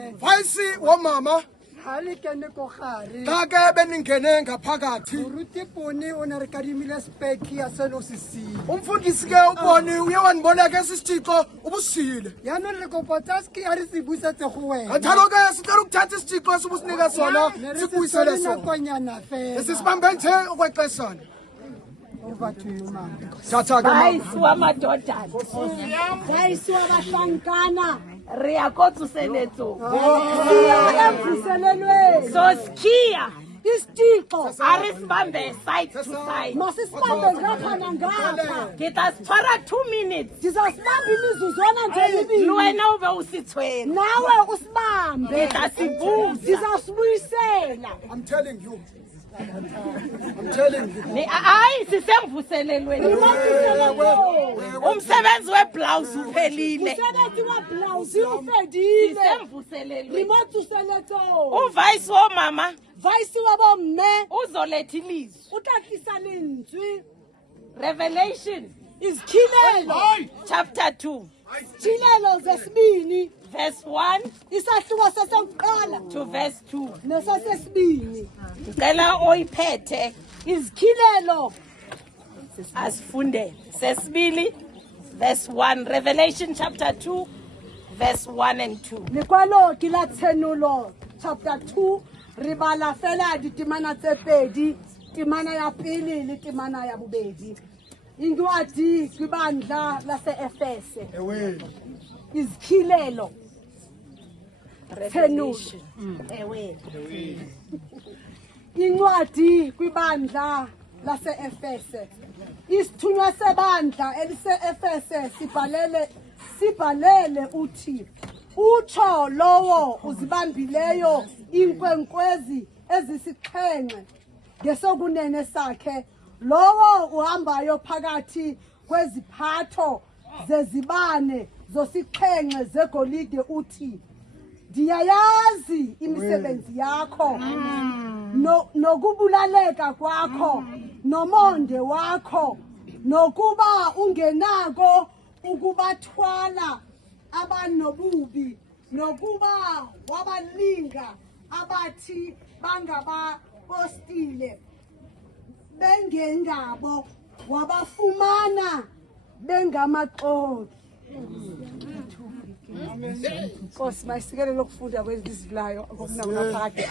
Vice womama hali kene ko gare ka ke beningene ngaphakathi uruti poni ona re kadimile speki ya selo sisile umfundisi ke ubone uye wanibona ke sisithixo ubusile yana re kopotsaski ari sibusetse go wena ngathalo ke sicela ukuthatha isithixo esibusinika sona sikuyisele sona konyana fe sisibambe nje okwexeshana over to you mama thatha ke Guys wamadodana. guys wabahlankana Riyakotsuseletso. emvuselelweni So skia. isithixo Arisibambe side to side. masisibambe ngapha nangapha Ngitasiphara 2 minutes. sizasibamba imizuzwana nje ibili Wena ube usithwele. nawe usibambe Ngitasibuza. sizasibuyisela I'm telling you Hayi sisemvuselelweni. Umsebenzi weblouse uphelile. usebenzi weblouse ufedile Sisemvuselelweni. remote useletho Uvice womama vice wabomme uzoletha ilizwi. utahlisa lenzwi Revelation izkhilelo chapter 2 izkhilelo zesibini verse 1 isahluko sesokuqala to verse 2. nesesibini Ngicela oyiphethe izkhilelo asifundele. Sesibili verse 1, Revelation chapter 2 verse 1 and 2. likwaloki la tshenulo chapter 2 re bala fela ditemana tse pedi temana ya pele le temana ya bobedi incwadi kwibandla lase-efese izkhilelo Revelation. ewe incwadi kwibandla lase-efese isithunywa sebandla elise-efese sibhalele uthi utsho lowo uzibambileyo inkwenkwezi ezisixhenxe ngesokunene sakhe lowo uhambayo phakathi kweziphatho zezibane zosixhenxe zegolide uthi ndiyayazi imisebenzi yakho nokubulaleka kwakho nomonde wakho nokuba ungenako ukubathwala abanobubi nokuba wabalinga abathi bangabapostile bengengabo wabafumana bengamaxoki Nkosi mayisikelele ukufunda kwezizibulayo okunaphakade